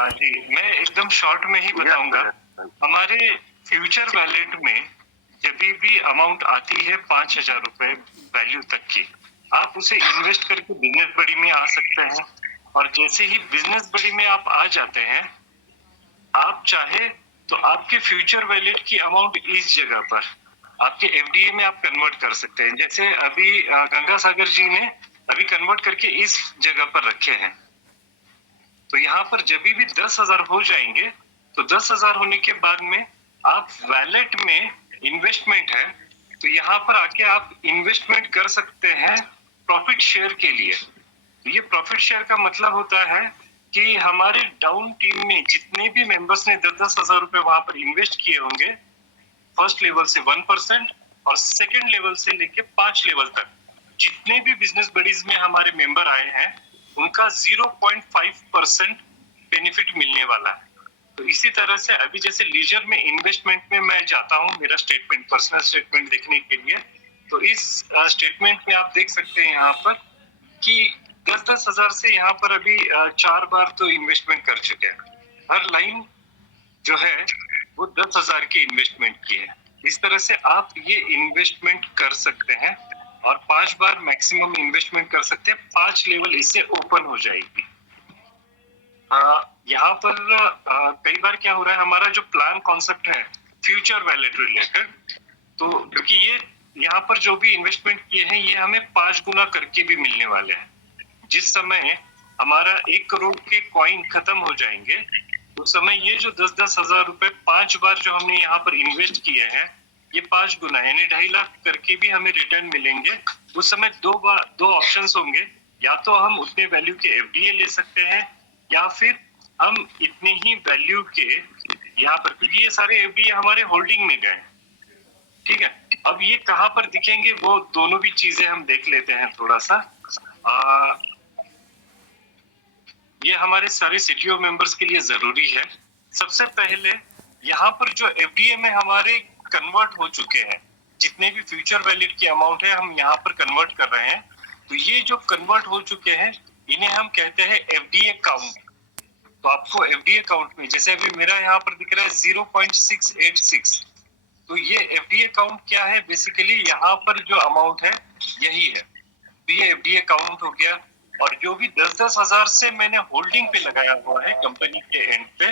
जी, मैं एकदम शॉर्ट में ही बताऊंगा। हमारे फ्यूचर वैलेट में जब भी अमाउंट आती है 5,000 रुपए वैल्यू तक की, आप उसे इन्वेस्ट करके बिजनेस बड़ी में आ सकते हैं। और जैसे ही बिजनेस बड़ी में आप आ जाते हैं, आप चाहे तो आपके फ्यूचर वैलेट की अमाउंट इस जगह पर आपके एफडीए में आप कन्वर्ट कर सकते हैं। जैसे अभी गंगा सागर जी ने अभी कन्वर्ट करके इस जगह पर रखे हैं। तो यहाँ पर जब भी 10,000 हो जाएंगे, तो 10,000 होने के बाद में आप वैलेट में इन्वेस्टमेंट है, तो यहाँ पर आके आप इन्वेस्टमेंट कर सकते हैं प्रॉफिट शेयर के लिए। ये प्रॉफिट शेयर का मतलब होता है कि हमारे डाउन टीम में जितने भी मेंबर्स ने 10,000 रुपए वहां पर इन्वेस्ट किए होंगे, फर्स्ट लेवल से 1% और सेकंड लेवल से लेके 5 लेवल तक जितने भी बिजनेस बडीज में हमारे मेंबर आए हैं, उनका 0.5% बेनिफिट मिलने वाला है। तो इसी तरह से अभी जैसे लीजर में इन्वेस्टमेंट में मैं जाता हूँ मेरा स्टेटमेंट, पर्सनल स्टेटमेंट देखने के लिए, तो इस स्टेटमेंट में आप देख सकते हैं यहाँ पर कि 10,000 से यहाँ पर अभी 4 बार तो इन्वेस्टमेंट कर चुके हैं। हर लाइन जो है वो 10,000 की इन्वेस्टमेंट की है। इस तरह से आप ये इन्वेस्टमेंट कर सकते हैं और 5 बार मैक्सिमम इन्वेस्टमेंट कर सकते हैं। 5 लेवल इससे ओपन हो जाएगी। यहाँ पर कई बार क्या हो रहा है, हमारा जो प्लान कॉन्सेप्ट है फ्यूचर वैलेट रिलेटेड, तो क्योंकि ये यहाँ पर जो भी इन्वेस्टमेंट किए हैं ये हमें 5 गुना करके भी मिलने वाले हैं। जिस समय हमारा 1 करोड़ के कॉइन खत्म हो जाएंगे, उस समय ये जो 10-10 हजार रुपए 5 बार जो हमने यहाँ पर इन्वेस्ट किए हैं, ये 5 गुना यानी 2.5 लाख करके भी हमें रिटर्न मिलेंगे। उस समय दो ऑप्शंस होंगे, या तो हम उतने वैल्यू के एफडीए ले सकते हैं, या फिर हम इतने ही वैल्यू के यहाँ पर, क्योंकि ये सारे एफडीए हमारे होल्डिंग में गए, ठीक है। अब ये कहाँ पर दिखेंगे वो दोनों भी चीजें हम देख लेते हैं थोड़ा सा। ये हमारे सारे सीटीओ मेंबर्स के लिए जरूरी है। सबसे पहले यहाँ पर जो एफडीए में हमारे कन्वर्ट हो चुके हैं, जितने भी फ्यूचर वैलिड की अमाउंट है हम यहाँ पर कन्वर्ट कर रहे हैं। तो ये जो कन्वर्ट हो चुके हैं इन्हें हम कहते हैं एफडीए काउंट। तो आपको एफडीए काउंट में जैसे अभी मेरा यहाँ पर दिख रहा है 0.686, तो ये एफडीए काउंट क्या है, बेसिकली यहाँ पर जो अमाउंट है यही है। तो ये एफडीए काउंट हो गया। और जो भी 10-10 हजार से मैंने होल्डिंग पे लगाया हुआ है कंपनी के एंड पे,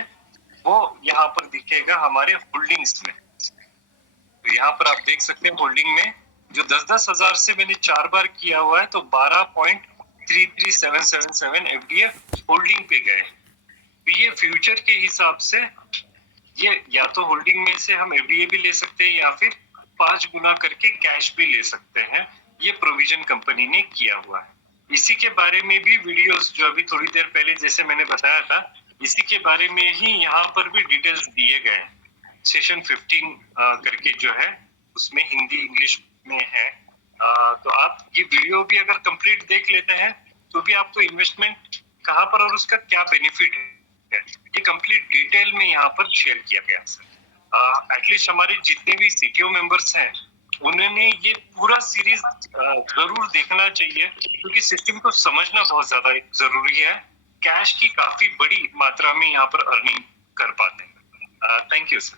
वो यहाँ पर दिखेगा हमारे होल्डिंग्स में। तो यहाँ पर आप देख सकते हैं होल्डिंग में जो 10-10 हजार से मैंने 4 बार किया हुआ है, तो 12.33777 एफडीए होल्डिंग पे गए। तो ये फ्यूचर के हिसाब से ये या तो होल्डिंग में से हम एफडीए भी ले सकते हैं या फिर 5 गुना करके कैश भी ले सकते हैं। ये प्रोविजन कंपनी ने किया हुआ है। इसी के बारे में भी वीडियोस जो अभी थोड़ी देर पहले जैसे मैंने बताया था, इसी के बारे में ही यहाँ पर भी डिटेल्स दिए गए हैं। सेशन 15 करके जो है उसमें हिंदी इंग्लिश में है। तो आप ये वीडियो भी अगर कंप्लीट देख लेते हैं तो भी आपको इन्वेस्टमेंट कहाँ पर और उसका क्या बेनिफिट है, ये कंप्लीट डिटेल में यहाँ पर शेयर किया गया है। एटलीस्ट हमारे जितने भी सीटीओ मेंबर्स हैं उन्होंने ये पूरा सीरीज जरूर देखना चाहिए, क्योंकि सिस्टम को समझना बहुत ज्यादा जरूरी है। कैश की काफी बड़ी मात्रा में यहाँ पर अर्निंग कर पाते हैं। Thank you sir.